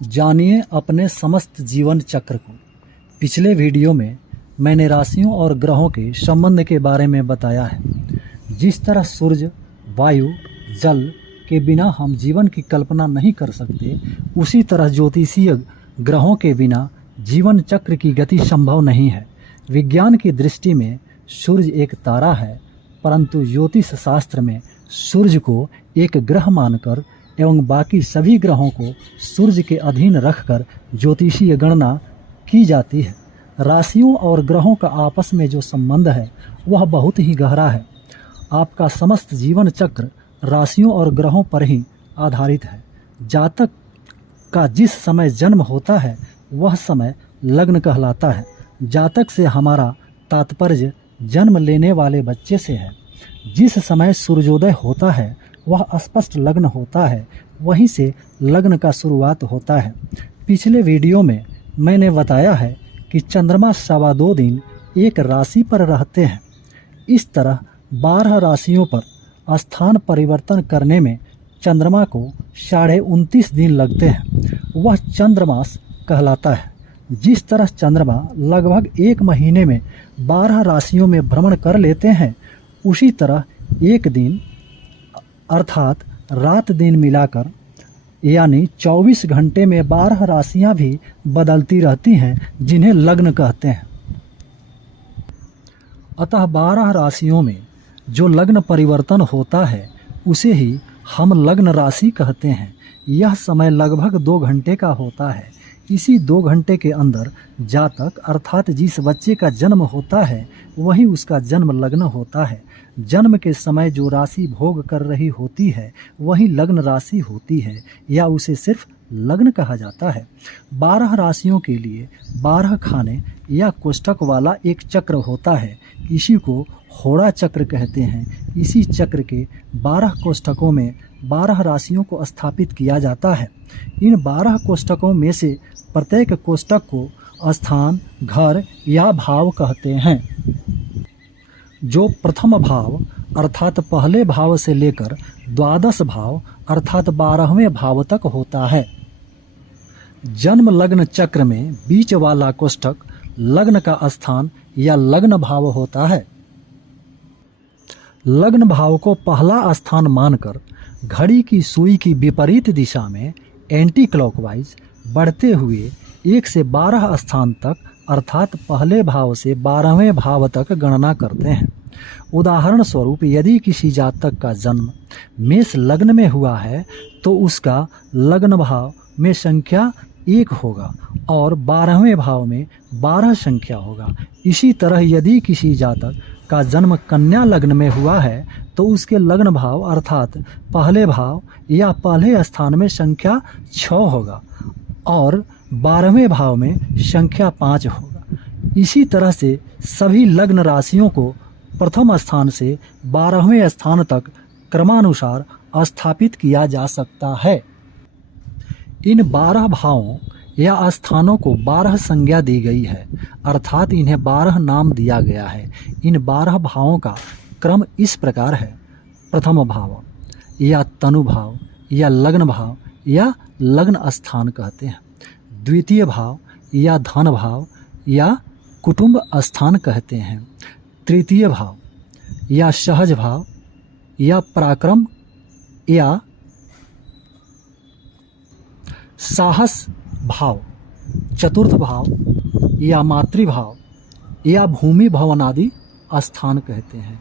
जानिए अपने समस्त जीवन चक्र को। पिछले वीडियो में मैंने राशियों और ग्रहों के संबंध के बारे में बताया है। जिस तरह सूर्य, वायु, जल के बिना हम जीवन की कल्पना नहीं कर सकते, उसी तरह ज्योतिषीय ग्रहों के बिना जीवन चक्र की गति संभव नहीं है। विज्ञान की दृष्टि में सूर्य एक तारा है, परंतु ज्योतिष शास्त्र में सूर्य को एक ग्रह मानकर एवं बाकी सभी ग्रहों को सूर्य के अधीन रखकर ज्योतिषीय गणना की जाती है। राशियों और ग्रहों का आपस में जो संबंध है वह बहुत ही गहरा है। आपका समस्त जीवन चक्र राशियों और ग्रहों पर ही आधारित है। जातक का जिस समय जन्म होता है वह समय लग्न कहलाता है। जातक से हमारा तात्पर्य जन्म लेने वाले बच्चे से है। जिस समय सूर्योदय होता है वह स्पष्ट लग्न होता है, वहीं से लग्न का शुरुआत होता है। पिछले वीडियो में मैंने बताया है कि चंद्रमा 2.25 दिन एक राशि पर रहते हैं। इस तरह 12 राशियों पर स्थान परिवर्तन करने में चंद्रमा को 29.5 दिन लगते हैं। वह चंद्रमास कहलाता है। जिस तरह चंद्रमा लगभग एक महीने में 12 राशियों में भ्रमण कर लेते हैं, उसी तरह एक दिन अर्थात रात दिन मिलाकर यानी 24 घंटे में 12 राशियां भी बदलती रहती हैं, जिन्हें लग्न कहते हैं। अतः 12 राशियों में जो लग्न परिवर्तन होता है उसे ही हम लग्न राशि कहते हैं। यह समय लगभग 2 घंटे का होता है। इसी 2 घंटे के अंदर जातक अर्थात जिस बच्चे का जन्म होता है वही उसका जन्म लग्न होता है। जन्म के समय जो राशि भोग कर रही होती है वही लग्न राशि होती है, या उसे सिर्फ लग्न कहा जाता है। 12 राशियों के लिए 12 खाने या कोष्ठक वाला एक चक्र होता है। इसी को होड़ा चक्र कहते हैं। इसी चक्र के 12 कोष्ठकों में 12 राशियों को स्थापित किया जाता है। इन 12 कोष्ठकों में से प्रत्येक कोष्ठक को स्थान, घर या भाव कहते हैं। जो प्रथम भाव अर्थात पहले भाव से लेकर 12 भाव अर्थात 12वें भाव तक होता है। जन्म लग्न चक्र में बीच वाला कोष्ठक लग्न का स्थान या लग्न भाव होता है। लग्न भाव को पहला स्थान मानकर घड़ी की सुई की विपरीत दिशा में एंटी क्लॉकवाइज बढ़ते हुए 1 से 12 स्थान तक अर्थात पहले भाव से 12वें भाव तक गणना करते हैं। उदाहरण स्वरूप यदि किसी जातक का जन्म मेष लग्न में हुआ है तो उसका लग्न भाव में संख्या 1 होगा और 12वें भाव में 12 संख्या होगा। इसी तरह यदि किसी जातक का जन्म कन्या लग्न में हुआ है तो उसके लग्न भाव अर्थात पहले भाव या पहले स्थान में संख्या 6 होगा और 12वें भाव में संख्या 5 होगा। इसी तरह से सभी लग्न राशियों को प्रथम स्थान से 12वें स्थान तक क्रमानुसार स्थापित किया जा सकता है। इन 12 भावों या स्थानों को 12 संज्ञा दी गई है, अर्थात इन्हें 12 नाम दिया गया है। इन 12 भावों का क्रम इस प्रकार है: प्रथम भाव या तनु भाव या लग्न भाव या लग्न स्थान कहते हैं। द्वितीय भाव या धन भाव या कुटुंब स्थान कहते हैं। तृतीय भाव या सहज भाव या पराक्रम या साहस भाव। चतुर्थ भाव या मातृभाव या भूमि भवन आदि स्थान कहते हैं।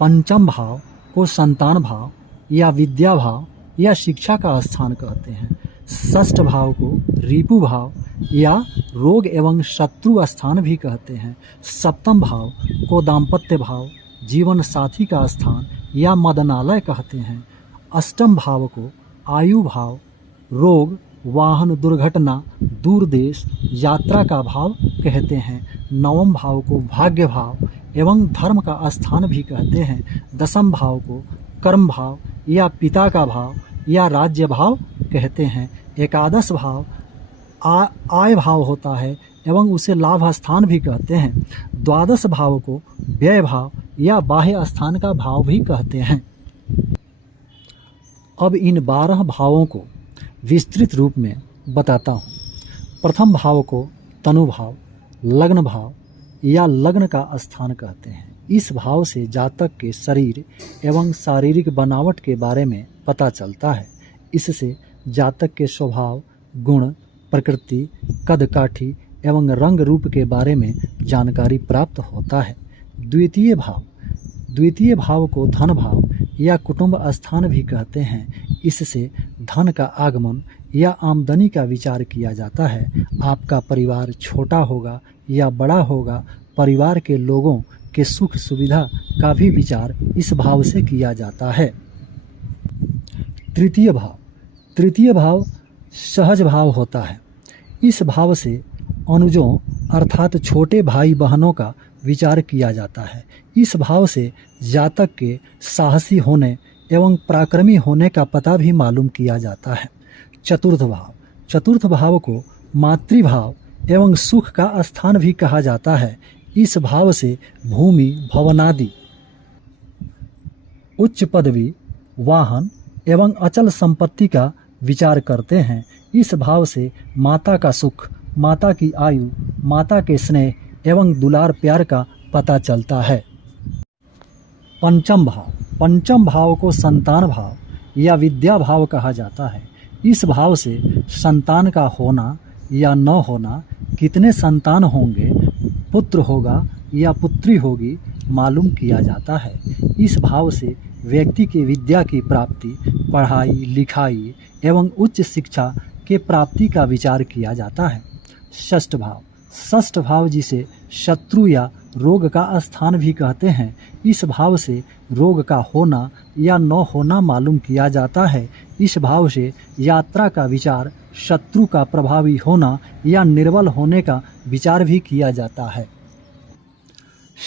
पंचम भाव को संतान भाव या विद्या भाव या शिक्षा का स्थान कहते हैं। षष्ठ भाव को रिपु भाव या रोग एवं शत्रु स्थान भी कहते हैं। सप्तम भाव को दाम्पत्य भाव, जीवन साथी का स्थान या मदनालय कहते हैं। अष्टम भाव को आयु भाव, रोग, वाहन दुर्घटना, दूर देश, यात्रा का भाव कहते हैं। नवम भाव को भाग्य भाव एवं धर्म का स्थान भी कहते हैं। दसम भाव को कर्म भाव या पिता का भाव या राज्य भाव कहते हैं। एकादश भाव आय भाव होता है एवं उसे लाभ स्थान भी कहते हैं। द्वादश भाव को व्यय भाव या बाह्य स्थान का भाव भी कहते हैं। अब इन 12 भावों को विस्तृत रूप में बताता हूँ। प्रथम भाव को तनु भाव, लग्न भाव या लग्न का स्थान कहते हैं। इस भाव से जातक के शरीर एवं शारीरिक बनावट के बारे में पता चलता है। इससे जातक के स्वभाव, गुण, प्रकृति, कद काठी एवं रंग रूप के बारे में जानकारी प्राप्त होता है। द्वितीय भाव को धन भाव या कुटुंब स्थान भी कहते हैं। इससे धन का आगमन या आमदनी का विचार किया जाता है। आपका परिवार छोटा होगा या बड़ा होगा, परिवार के लोगों के सुख सुविधा का भी विचार इस भाव से किया जाता है। तृतीय भाव सहज भाव होता है। इस भाव से अनुजों अर्थात छोटे भाई बहनों का विचार किया जाता है। इस भाव से जातक के साहसी होने एवं पराक्रमी होने का पता भी मालूम किया जाता है। चतुर्थ भाव को मातृभाव एवं सुख का स्थान भी कहा जाता है। इस भाव से भूमि, भवनादि, उच्च पदवी, वाहन एवं अचल संपत्ति का विचार करते हैं। इस भाव से माता का सुख, माता की आयु, माता के स्नेह एवं दुलार प्यार का पता चलता है। पंचम भाव को संतान भाव या विद्या भाव कहा जाता है। इस भाव से संतान का होना या न होना, कितने संतान होंगे, पुत्र होगा या पुत्री होगी, मालूम किया जाता है। इस भाव से व्यक्ति के विद्या की प्राप्ति, पढ़ाई लिखाई एवं उच्च शिक्षा के प्राप्ति का विचार किया जाता है। षष्ठ भाव जिसे शत्रु या रोग का स्थान भी कहते हैं। इस भाव से रोग का होना या न होना मालूम किया जाता है। इस भाव से यात्रा का विचार, शत्रु का प्रभावी होना या निर्बल होने का विचार भी किया जाता है।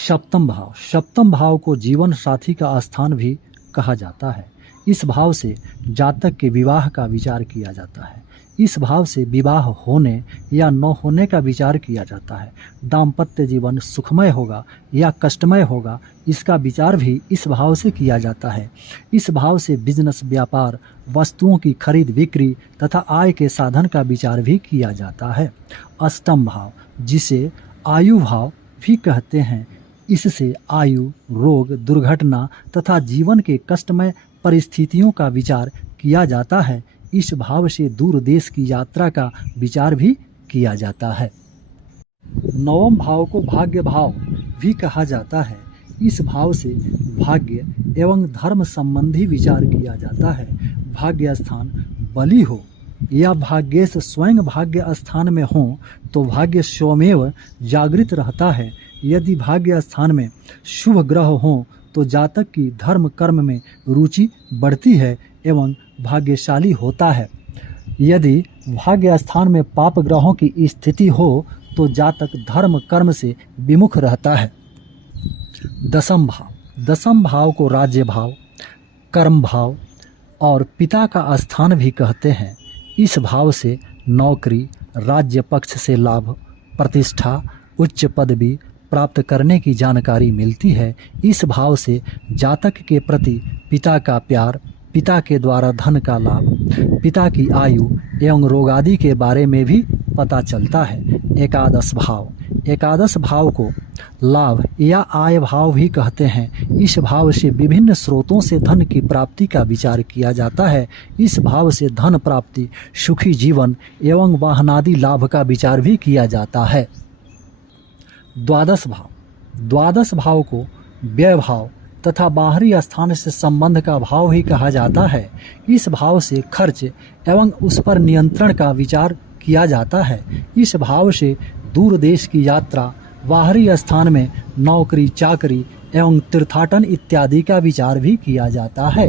सप्तम भाव को जीवन साथी का स्थान भी कहा जाता है। इस भाव से जातक के विवाह का विचार किया जाता है। इस भाव से विवाह होने या न होने का विचार किया जाता है। दाम्पत्य जीवन सुखमय होगा या कष्टमय होगा, इसका विचार भी इस भाव से किया जाता है। इस भाव से बिजनेस, व्यापार, वस्तुओं की खरीद बिक्री तथा आय के साधन का विचार भी किया जाता है। अष्टम भाव जिसे आयु भाव भी कहते हैं। इससे आयु, रोग, दुर्घटना तथा जीवन के कष्टमय परिस्थितियों का विचार किया जाता है। इस भाव से दूर देश की यात्रा का विचार भी किया जाता है। नवम भाव को भाग्य भाव भी कहा जाता है। इस भाव से भाग्य एवं धर्म संबंधी विचार किया जाता है। भाग्य स्थान बली हो या भाग्येश स्वयं भाग्य स्थान में हो तो भाग्य स्वमेव जागृत रहता है। यदि भाग्य स्थान में शुभ ग्रह हो तो जातक की धर्म कर्म में रुचि बढ़ती है एवं भाग्यशाली होता है। यदि भाग्य स्थान में पाप ग्रहों की स्थिति हो तो जातक धर्म कर्म से विमुख रहता है। दसम भाव को राज्य भाव, कर्म भाव और पिता का स्थान भी कहते हैं। इस भाव से नौकरी, राज्य पक्ष से लाभ, प्रतिष्ठा, उच्च पदवी प्राप्त करने की जानकारी मिलती है। इस भाव से जातक के प्रति पिता का प्यार, पिता के द्वारा धन का लाभ, पिता की आयु एवं रोग आदि के बारे में भी पता चलता है। एकादश भाव को लाभ या आय भाव भी कहते हैं। इस भाव से विभिन्न स्रोतों से धन की प्राप्ति का विचार किया जाता है। इस भाव से धन प्राप्ति, सुखी जीवन एवं वाहनादि लाभ का विचार भी किया जाता है। द्वादश भाव को व्यय भाव तथा बाहरी स्थान से संबंध का भाव भी कहा जाता है। इस भाव से खर्च एवं उस पर नियंत्रण का विचार किया जाता है। इस भाव से दूर देश की यात्रा, बाहरी स्थान में नौकरी चाकरी एवं तीर्थाटन इत्यादि का विचार भी किया जाता है।